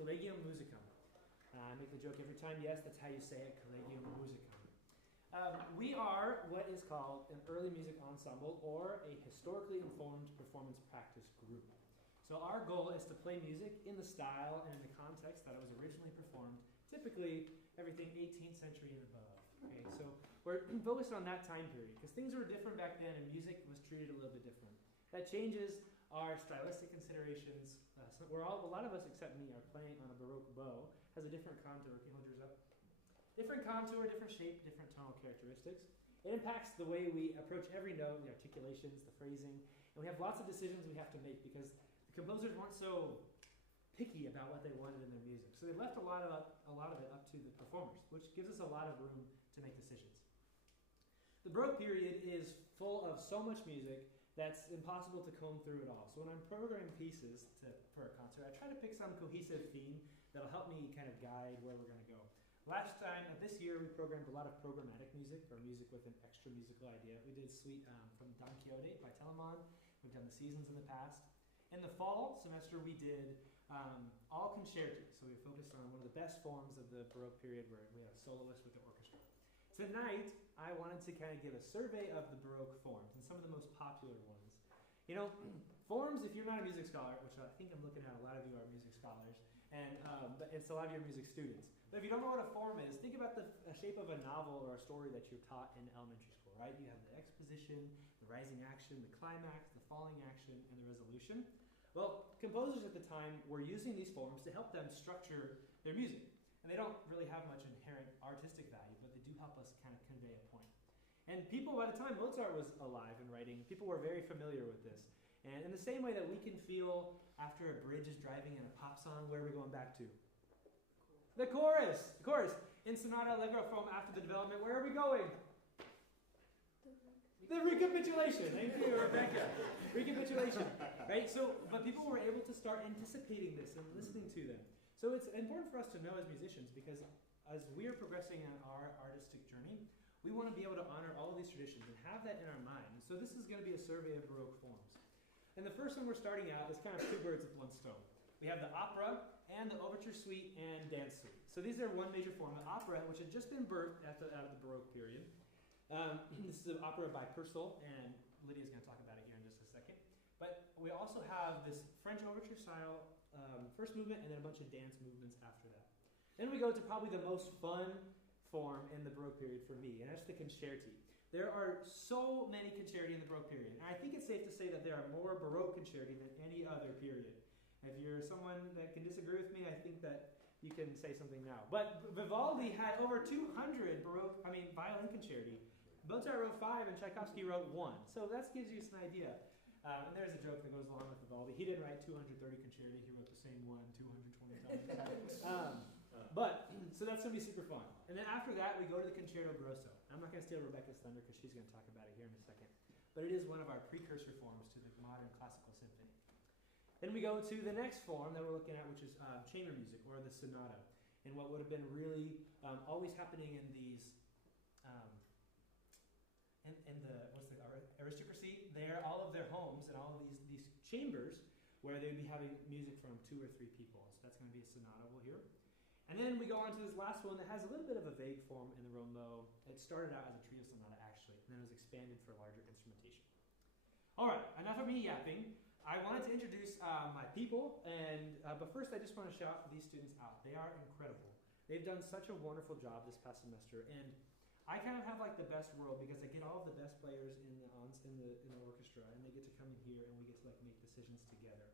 Collegium Musicum. I make the joke every time, yes, that's how you say it, Collegium Musicum. We are what is called an early music ensemble or a historically informed performance practice group. So our goal is to play music in the style and in the context that it was originally performed, typically everything 18th century and above. Okay, so we're focused on that time period because things were different back then and music was treated a little bit different. That changes our stylistic considerations. A lot of us except me are playing on a Baroque bow. Has a different contour. Can you hold yours up? Different contour, different shape, different tonal characteristics. It impacts the way we approach every note, the articulations, the phrasing, and we have lots of decisions we have to make because the composers weren't so picky about what they wanted in their music. So they left a lot of it up to the performers, which gives us a lot of room to make decisions. The Baroque period is full of so much music that's impossible to comb through it all. So when I'm programming pieces for a concert, I try to pick some cohesive theme that'll help me kind of guide where we're going to go. This year, we programmed a lot of programmatic music, or music with an extra musical idea. We did Suite from Don Quixote by Telemon. We've done the Seasons in the past. In the fall semester, we did all concerti. So we focused on one of the best forms of the Baroque period where we had a soloist with the orchestra. Tonight, I wanted to kind of give a survey of the Baroque forms and some of the most popular ones. You know, forms, if you're not a music scholar, which I think I'm looking at, a lot of you are music scholars, and it's a lot of your music students. But if you don't know what a form is, think about the shape of a novel or a story that you're taught in elementary school, right? You have the exposition, the rising action, the climax, the falling action, and the resolution. Well, composers at the time were using these forms to help them structure their music. And they don't really have much inherent artistic value, but they do help us kind of convey a point. And people, by the time Mozart was alive and writing, people were very familiar with this. And in the same way that we can feel after a bridge is driving in a pop song, where are we going back to? The chorus! The chorus. In Sonata Allegro from After the Development, where are we going? The recapitulation. Thank you, Rebecca. Recapitulation. Right? So, but people were able to start anticipating this and listening to them. So it's important for us to know as musicians because as we're progressing on our artistic journey, we want to be able to honor all of these traditions and have that in our mind. And so this is going to be a survey of Baroque forms. And the first one we're starting out is kind of two birds with one stone. We have the opera and the overture suite and dance suite. So these are one major form. The opera, which had just been birthed out of the Baroque period. This is an opera by Purcell, and Lydia's going to talk about it here in just a second. But we also have this French overture style first movement and then a bunch of dance movements after that. Then we go to probably the most fun form in the Baroque period for me, and that's the concerti. There are so many concerti in the Baroque period, and I think it's safe to say that there are more Baroque concerti than any other period. If you're someone that can disagree with me, I think that you can say something now. But Vivaldi had over 200 violin concerti. Mozart wrote 5 and Tchaikovsky wrote 1. So that gives you an idea. And there's a joke that goes along with Vivaldi. He didn't write 230 concerti, he wrote the same one 220 times. So that's going to be super fun. And then after that, we go to the Concerto Grosso. I'm not going to steal Rebecca's thunder because she's going to talk about it here in a second. But it is one of our precursor forms to the modern classical symphony. Then we go to the next form that we're looking at, which is chamber music, or the sonata. And what would have been really always happening in these... in the aristocracy, all of their homes and all of these chambers where they would be having music from 2 or 3 people. So that's going to be a sonata we'll hear. And then we go on to this last one that has a little bit of a vague form in the Rondo. It started out as a trio sonata actually, and then it was expanded for larger instrumentation. All right, enough of me yapping. I wanted to introduce my people, but first I just want to shout these students out. They are incredible. They've done such a wonderful job this past semester, and I kind of have like the best world because I get all of the best players in the orchestra, and they get to come in here and we get to like make decisions together.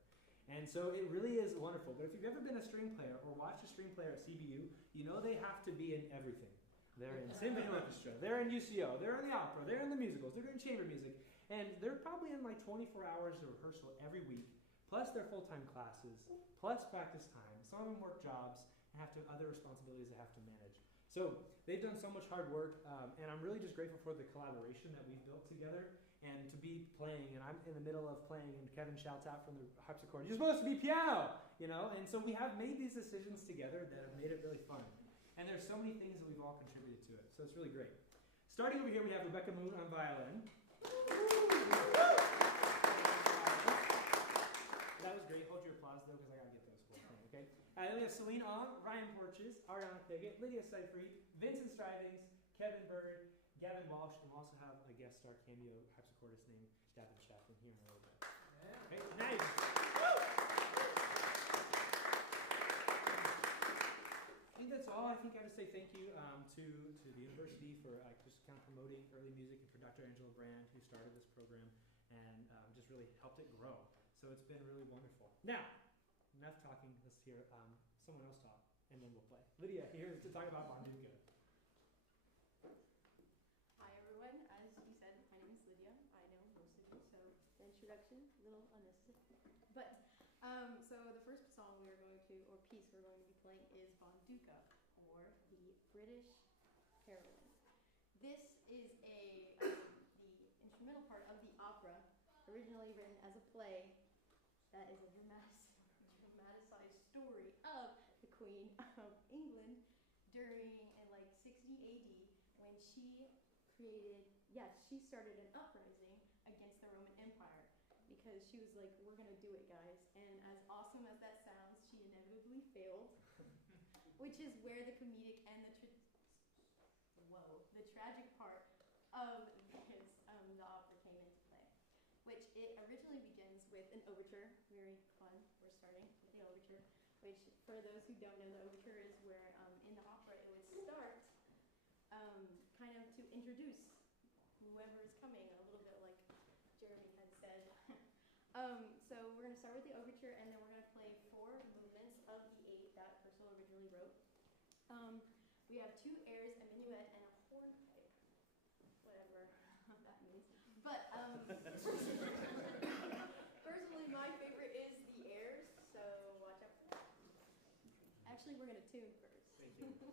And so it really is wonderful. But if you've ever been a string player or watched a string player at CBU, you know they have to be in everything. They're in symphony orchestra, they're in UCO, they're in the opera, they're in the musicals, they're doing chamber music, and they're probably in like 24 hours of rehearsal every week, plus their full-time classes, plus practice time. Some of them work jobs and have other responsibilities they have to manage. So they've done so much hard work, and I'm really just grateful for the collaboration that we've built together and to be playing. And I'm in the middle of playing, and Kevin shouts out from the harpsichord, "You're supposed to be piano!" You know? And so we have made these decisions together that have made it really fun. And there's so many things that we've all contributed to it. So it's really great. Starting over here, we have Rebecca Moon on violin. That was great. Hold your applause, though, because I got to get those cool things, okay? Then we have Celine Ong, Ryan Porchas, Ariana Pigott, Lydia Seyfried, Vincent Strivings, Kevin Bird, Gavin Walsh, and we'll also have a guest star cameo harpsichordist named Davin Chaffin here in a little bit. Yeah. Okay, nice. I think that's all. I think I have to say thank you to the university for just kind of promoting early music and for Dr. Angela Brand, who started this program and just really helped it grow. So it's been really wonderful. Now, enough talking. Let's hear someone else talk, and then we'll play. Lydia here to talk about Bonduca. Hi everyone. As you said, my name is Lydia. I know most of you, so the introduction, a little unnecessary. But so the first song we are going to, or piece we're going to be playing is Bonduca, or the British Heroine. This is the instrumental part of the opera, originally written as a play that is a dramatized story of the Queen of England during in like 60 AD when she started an uprising against the Roman Empire because she was like, we're gonna do it, guys. And as awesome as that sounds, she inevitably failed, which is where the comedic and the tragic part of this, the opera came into play, which it originally begins with an overture. Very fun. We're starting with the overture, which for those who don't know, the overture is where in the opera it would start kind of to introduce whoever is coming, a little bit like Jeremy had said. So we're going to start with the overture, and then we're going to play 4 movements of the 8 that Purcell originally wrote. We have 2 airs, a minuet, and a hornpipe, whatever that means. But personally, my favorite is the airs, so watch out for that. Actually, we're going to tune first. Thank you.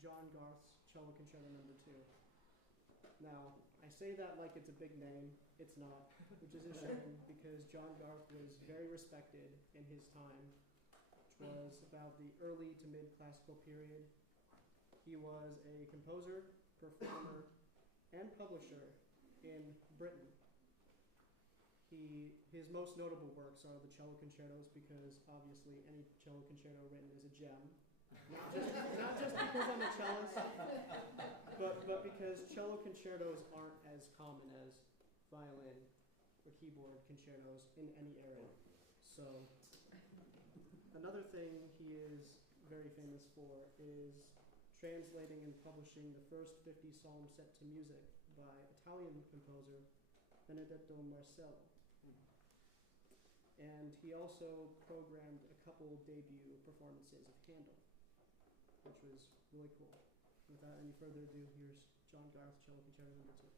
John Garth's Cello Concerto No. 2. Now, I say that like it's a big name. It's not, which is a shame because John Garth was very respected in his time, which was about the early to mid-classical period. He was a composer, performer, and publisher in Britain. His most notable works are the cello concertos because obviously any cello concerto written is a gem. Not just because I'm a cellist, but because cello concertos aren't as common as violin or keyboard concertos in any era. So another thing he is very famous for is translating and publishing the first 50 psalms set to music by Italian composer Benedetto Marcello. And he also programmed a couple debut performances of Handel, which was really cool. Without any further ado, here's John Garth, Cello Concerto No. 2.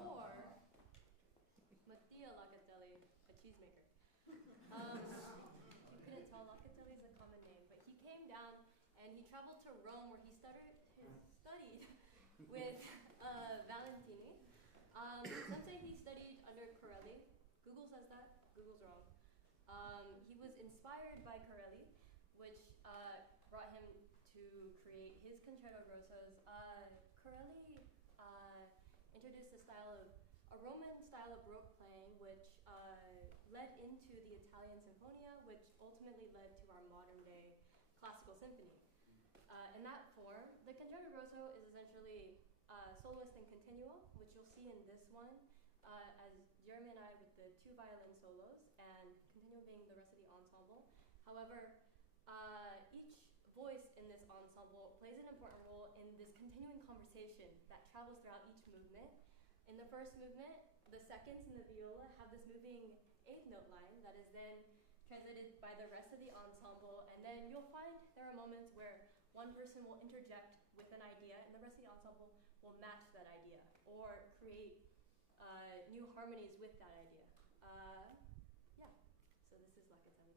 or Mattia Locatelli, a cheesemaker. You couldn't tell, Locatelli is a common name, but he came down and he traveled to Rome where he studied with Valentini. Some say he studied under Corelli. Google says that. Google's wrong. He was inspired by Corelli, which brought him to create his concerto grossos. Corelli introduced a Roman style of Baroque playing, which led into the Italian Sinfonia, which ultimately led to our modern day classical symphony. In that form, the concerto grosso is essentially soloist and continuo, which you'll see in this one, as Jeremy and I with the 2 violin solos, and continuo being the rest of the ensemble. However, each voice in this ensemble plays an important role in this continuing conversation that travels throughout each movement. In the first movement, the seconds and the viola have this moving 8th note line that is then translated by the rest of the ensemble, and then you'll find there are moments where one person will interject with an idea and the rest of the ensemble will match that idea or create new harmonies with that idea. Yeah, so this is Locatelli.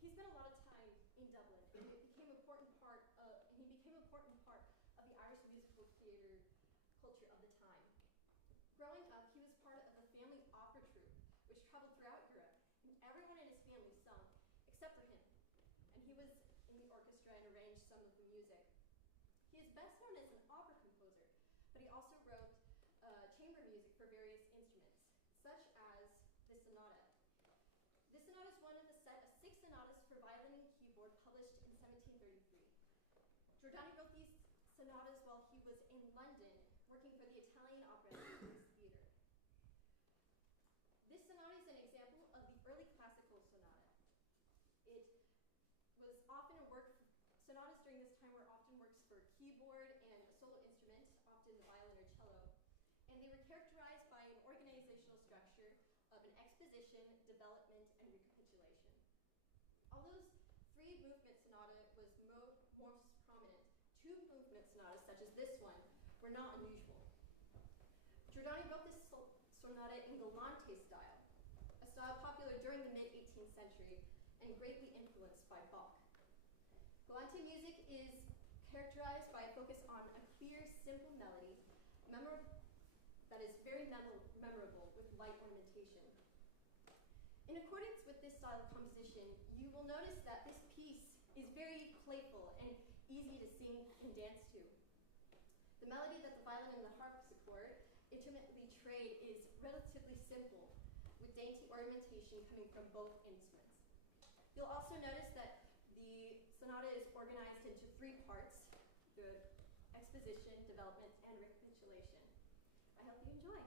He spent a lot of time in Dublin, and he became an important part of the Irish musical theatre traveled throughout Europe, and everyone in his family sung, except for him. And he was in the orchestra and arranged some of the music. He is best known as an opera composer, but he also wrote chamber music for various instruments, such as the sonata. This sonata is one in the set of 6 sonatas for violin and keyboard published in 1733. Giordani wrote these sonatas while he was in London working for the Italian Opera Theatre. This sonata is an example of the early classical sonata. It was often a work, sonatas during this time were often works for keyboard and a solo instrument, often the violin or cello, and they were characterized by an organizational structure of an exposition, development, and recapitulation. Although 3-movement sonata was most prominent, 2-movement sonatas, such as this one, were not unusual. Giordani wrote this sonata in Galante style, a style popular during the mid-18th century and greatly influenced by Bach. Galante music is characterized by a focus on a clear, simple melody, that is very memorable with light ornamentation. In accordance with this style of composition, you will notice that this piece is very playful and easy to sing and dance to. The melody that the violin and the harpsichord intimately trade is relatively simple, with dainty ornamentation coming from both instruments. You'll also notice that the sonata is organized into 3 parts: the exposition, development, and recapitulation. I hope you enjoy.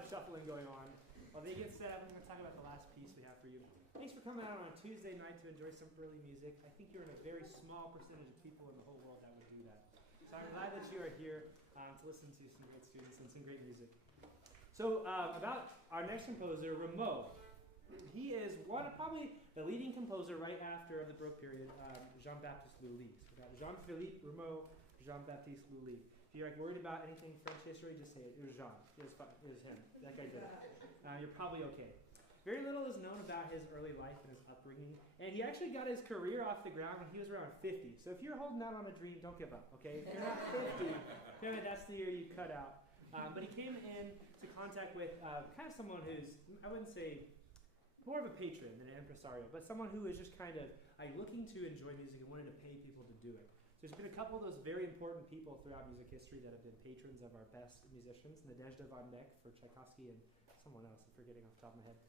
of shuffling going on. While they get set up, I'm going to talk about the last piece we have for you. Thanks for coming out on a Tuesday night to enjoy some early music. I think you're in a very small percentage of people in the whole world that would do that. So I'm glad that you are here to listen to some great students and some great music. So about our next composer, Rameau. He is probably the leading composer right after the Baroque period, Jean-Baptiste Lully. So we've got Jean-Philippe Rameau, Jean-Baptiste Lully. If you're worried about anything French history, just say it. It was Jean. It was him. That guy did it. You're probably okay. Very little is known about his early life and his upbringing. And he actually got his career off the ground when he was around 50. So if you're holding out on a dream, don't give up, okay? If you're not 50, that's the year you cut out. But he came into contact with kind of someone who's, I wouldn't say, more of a patron than an impresario, but someone who is just kind of looking to enjoy music and wanting to pay people to do it. So there's been a couple of those very important people throughout music history that have been patrons of our best musicians, Nadezhda von Meck for Tchaikovsky and someone else, I'm forgetting off the top of my head.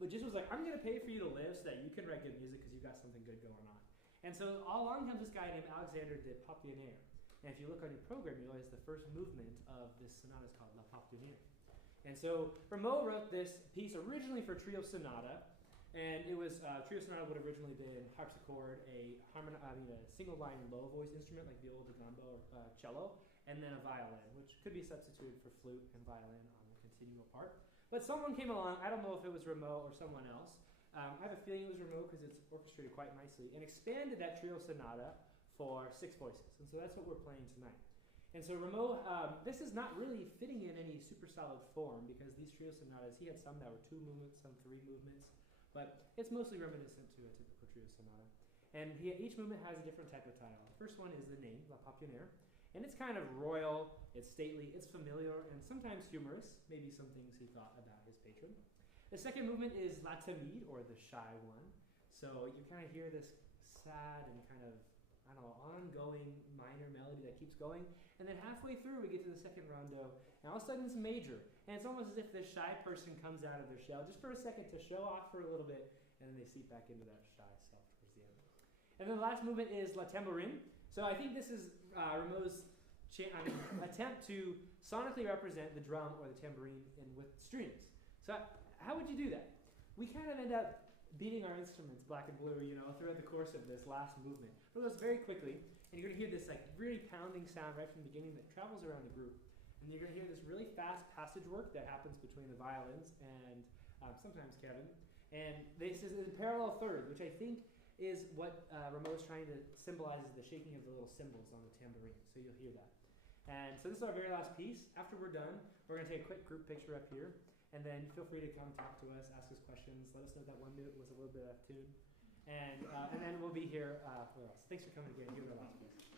But just was like, I'm going to pay for you to live so that you can write good music because you've got something good going on. And so all along comes this guy named Alexandre de Papillonnière. And if you look on your program, you realize the first movement of this sonata is called La Papillonnière. And so Rameau wrote this piece originally for trio sonata, and it was trio sonata would have originally been harpsichord, a single line low voice instrument like viola da gamba or cello, and then a violin, which could be substituted for flute and violin on the continuo part. But someone came along, I don't know if it was Rameau or someone else, I have a feeling it was Rameau because it's orchestrated quite nicely, and expanded that trio sonata for 6 voices. And so that's what we're playing tonight. And so Rameau, this is not really fitting in any super solid form because these trio sonatas, he had some that were 2 movements, some 3 movements, but it's mostly reminiscent to a typical trio sonata. And each movement has a different type of title. The first one is the name, La Papillonnière, and it's kind of royal, it's stately, it's familiar, and sometimes humorous, maybe some things he thought about his patron. The second movement is La Timide, or the shy one. So you kind of hear this sad and kind of, ongoing minor melody that keeps going. And then halfway through, we get to the second rondo, and all of a sudden it's major. And it's almost as if this shy person comes out of their shell just for a second to show off for a little bit, and then they seep back into that shy self towards the end. And then the last movement is La Tambourine. So I think this is Rameau's attempt to sonically represent the drum or the tambourine with strings. So how would you do that? We kind of end up beating our instruments black and blue, throughout the course of this last movement. But it goes very quickly, and you're going to hear this really pounding sound right from the beginning that travels around the group. And you're going to hear this really fast passage work that happens between the violins and sometimes Gavin. And this is in parallel thirds, which I think is what Rameau is trying to symbolize as the shaking of the little cymbals on the tambourine. So you'll hear that. And so this is our very last piece. After we're done, we're going to take a quick group picture up here. And then feel free to come talk to us, ask us questions, let us know that one note was a little bit out of tune. And then we'll be here for the rest. Thanks for coming again. Give it our last piece.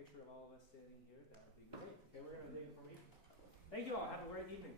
Picture of all of us standing here, that would be great. Okay, we're going to take it from you. Thank you all. Have a great evening.